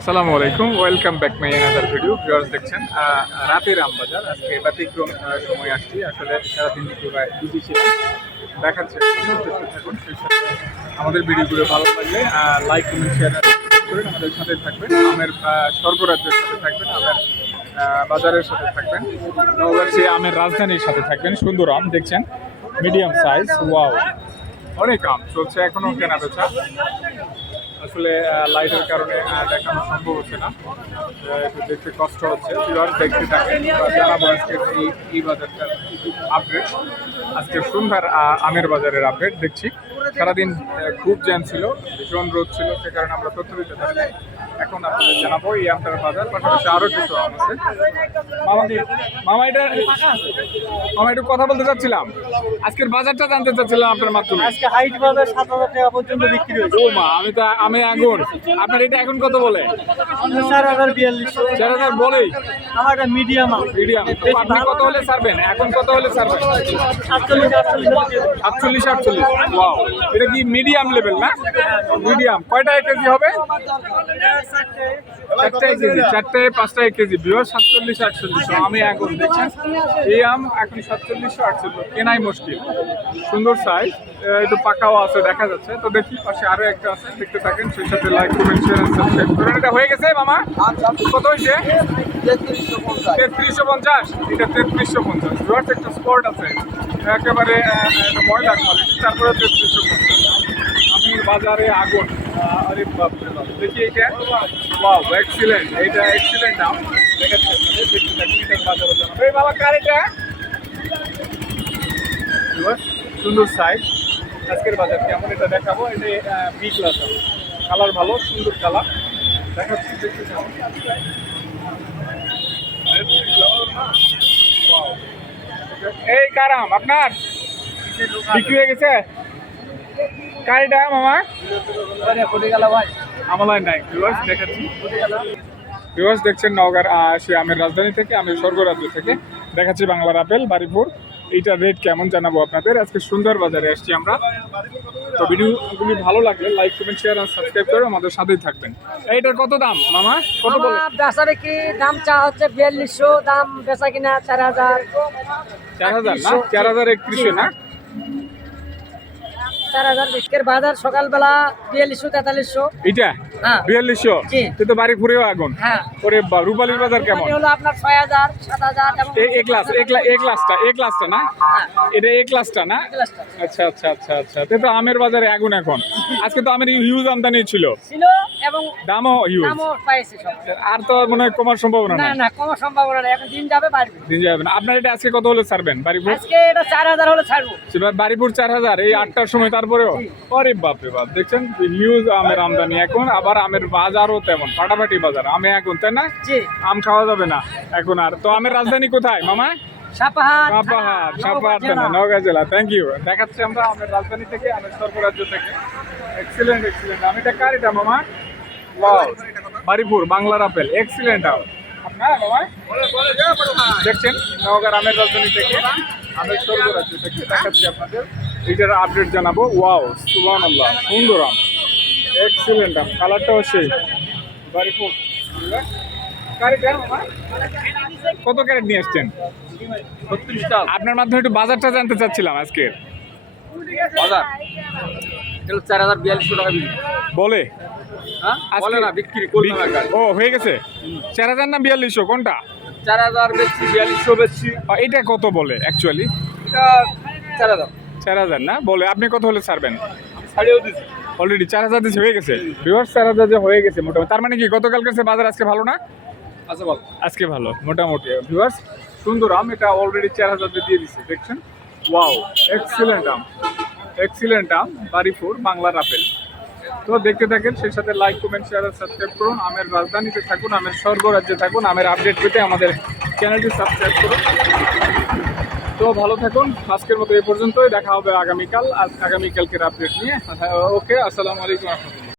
আসসালামু আলাইকুম, welcome back my another video. Viewers দেখছেন রাতের আমবাজার। আজকে ব্যতিক্রম সময় আসছি। আসলে সারাদিন পুরো বিজি ছিলাম। দেখাচ্ছে থাকুন, সেই সাথে আমাদের ভিডিওগুলো ভালো লাগলে লাইক কমেন্ট শেয়ার করে আমাদের সাথে থাকবেন। আমের স্বর্গরাজ্যের সাথে থাকবেন, আমের বাজারের সাথে থাকবেন, নওগাঁর সেই আমের রাজধানীর সাথে থাকবেন। সুন্দর আম দেখছেন, মিডিয়াম সাইজ। ওয়াও, অনেক আম চলছে এখনো কেনা বেচা। আসলে লাইটের কারণে দেখানো সম্ভব হচ্ছে না, একটু দেখতে কষ্ট হচ্ছে। ভিউয়ার্স দেখতে থাকেন, জানাবো আজকে এই বাজারটার আপডেট। আজকে সন্ধ্যার আমের বাজারের আপডেট দেখছি। সারাদিন খুব জ্যাম ছিল, ভীষণ রোদ ছিল, সে কারণে আমরা তথ্য দিতে পারি। এখন আপনাদের জানাবো এই আমটার বাজার, পাশাপাশি আরও কিছু আম আছে। মামা একটু কথা বলতে চাচ্ছিলাম, আজকের বাজারটা জানতে চাচ্ছিলাম আপনার মাধ্যমে। আজকে হাইট বাজার 7,000 টাকা পর্যন্ত বিক্রি হয়েছে। ও মা, আমি আগুন। আপনার এটা এখন কত বলে? 4,042 4,000 বলেই। আমার এটা মিডিয়াম মিডিয়াম। আপনি কত হলে ছাড়বেন? এখন কত হলে ছাড়বেন? 48 48। ওয়াও, এটা কি মিডিয়াম লেভেল না? মিডিয়াম। কয়টা এক কেজি হবে? 4টা 1 কেজি, 4টায় 5টা 1 কেজি। বিও 47 48। আমি এখন দেখছেন এই আম এখন 47 48 কেনাই মুশকিল। সুন্দর সাইজ, একটু পাকাও আছে দেখা যাচ্ছে। তো দেখি পাশে আরো একটা আছে, দেখতে থাকেন, সেই সাথে লাইক কমেন্ট শেয়ার সাবস্ক্রাইব করুন। এটা হয়ে গেছে মামা? কত হয়েছে? 3350। এটা 3350। ভিউয়ার্স একটা স্পট আছে একেবারে ময়লা খালি, তারপরে 3350। আমি বাজারে আগুন। আরে বাপ রে বাপ, দেখি এটা। ওয়াও, এক্সিলেন্ট, এটা এক্সিলেন্ট দাম দেখাচ্ছে। দেখতে থাকি এটার বাজারে জানাবো। এই বাবা কার এটা? সুন্দর সাইজ। আজকের বাজার কেমন এটা দেখাবো। এটা বি ক্লাস, কালার ভালো, সুন্দর কালার দেখাচ্ছি। দেখতে থাকুন। এই কারাম আপনার বিক্রি হয়ে গেছে? কারিটা মামা আমলায় নাই। ভিউয়ার্স দেখাচ্ছি, ভিউয়ার্স দেখছেন নওগাঁর সে আমের রাজধানী থেকে, আমের স্বর্গরাজ্য থেকে দেখাচ্ছি বাংলার আপেল বাড়িপুর। এইটার রেট কেমন জানাবো আপনাদের। আজকে সুন্দর বাজারে আসছি আমরা। তো ভিডিওগুলি ভালো লাগলে লাইক কমেন্ট শেয়ার আর সাবস্ক্রাইব করে আমাদের সাথেই থাকবেন। এইটার কত দাম মামা? কত বলে? বেচা বিক্রি দাম চা হচ্ছে 4200, দাম বেচা কিনা 4000। 4000 না? 4031 না? 4000 বিক্রির বাজার সকালবেলা 4200 4300। এটা হ্যাঁ 4200। জি। কিন্তু বাড়ি ফুরেও আগুন। হ্যাঁ, ওরে রূপালীর বাজার কেমন? হলো আপনার 6000 7000 এবং এ ক্লাসটা না? হ্যাঁ এটা এ ক্লাসটা না? ক্লাসটা আচ্ছা আচ্ছা আচ্ছা আচ্ছা। তো আমের বাজারে আগুন এখন। আজকে তো আমের হিউজ আমদানি ছিল, ছিল এবং দামও হিউজ। দামও পাইছে সব। আর তো মনে হয় কমার সম্ভাবনা না নাই। না, কোনো সম্ভাবনা নেই, এখন দিন যাবে বাড়বে। দিন যাবে না। আপনার এটা আজকে কত হলে ছাড়বেন বাড়িপুর? আজকে এটা 4000 হলে ছাড়বো। বাড়িপুর 4000 এই 8টার সময়। তারপরেও আরে বাপরে বাপ, দেখছেন হিউজ আমের আমদানি এখন। আবার আমের বাজারও তেমন ফাটাফাটি বাজার আমে এখন, তাই না? জি, আম খাওয়া যাবে না এখন আর। তো আমের রাজধানী কোথায় মামা? সাপাহার থানা, নওগাঁ জেলা। Thank you. দেখাচ্ছি আমরা আমের রাজধানী থেকে, আমের স্বর্গরাজ্য থেকে। Excellent excellent. আমি এটা কার এটা মামা? ওয়াও, বাড়িপুর বাংলার আপেল, এক্সিলেন্ট আম। আপনার মামা দেখছেন নওগাঁর আমের রাজধানী থেকে, আমের স্বর্গরাজ্য থেকে দেখাচ্ছি আপনাদের। এইটার আপডেট জানাবো। ওয়াও, সুবহানাল্লাহ, সুন্দর আম, এক্সিলেন্ট আম, কালারটাও সেই। বাড়িপুর কত ক্যারেট নিয়ে আসছেন? 36টা। আপনার মাধ্যমে একটু বাজারটা জানতে চাচ্ছিলাম আজকে। বাজার 4042 টাকা বিক্রি। বলে হ্যাঁ, বলে না, বিক্রি করলাম একবার। ও হয়ে গেছে। 4000 না 4200 কোনটা? 4000 বেচছি, 4200 বেচছি। এটা কত বলে অ্যাকচুয়ালি? এটা 4000 4000 না বলে। আপনি কত হলে ছাড়বেন? ছাড়িয়েও দিচ্ছি। অলরেডি 4000 দিচ্ছে, হয়ে গেছে। ভিউয়ার্স 4000 যে হয়ে গেছে মোটামুটি। তার মানে কি গতকালকের চেয়ে বাজার আজকে ভালো না? আচ্ছা বল। আজকে ভালো মোটামুটি। ভিউয়ার্স সুন্দর আম, এটা অলরেডি 4000 দিয়ে দিচ্ছে, দেখছেন। ওয়াও, এক্সিলেন্ট আম, এক্সিলেন্ট আম, বাড়িপুর বাংলার আপেল। তো দেখতে থাকেন, সেই সাথে লাইক কমেন্ট শেয়ার আর সাবস্ক্রাইব করুন। আমের রাজধানীতে থাকুন, আমের স্বর্গরাজ্যে থাকুন। আমের আপডেট পেতে আমাদের চ্যানেলটি সাবস্ক্রাইব করুন। তো ভালো থাকুন। আজকের মতো এই পর্যন্তই, দেখা হবে আগামীকালকের আপডেট নিয়ে। ওকে, আসসালামু আলাইকুম।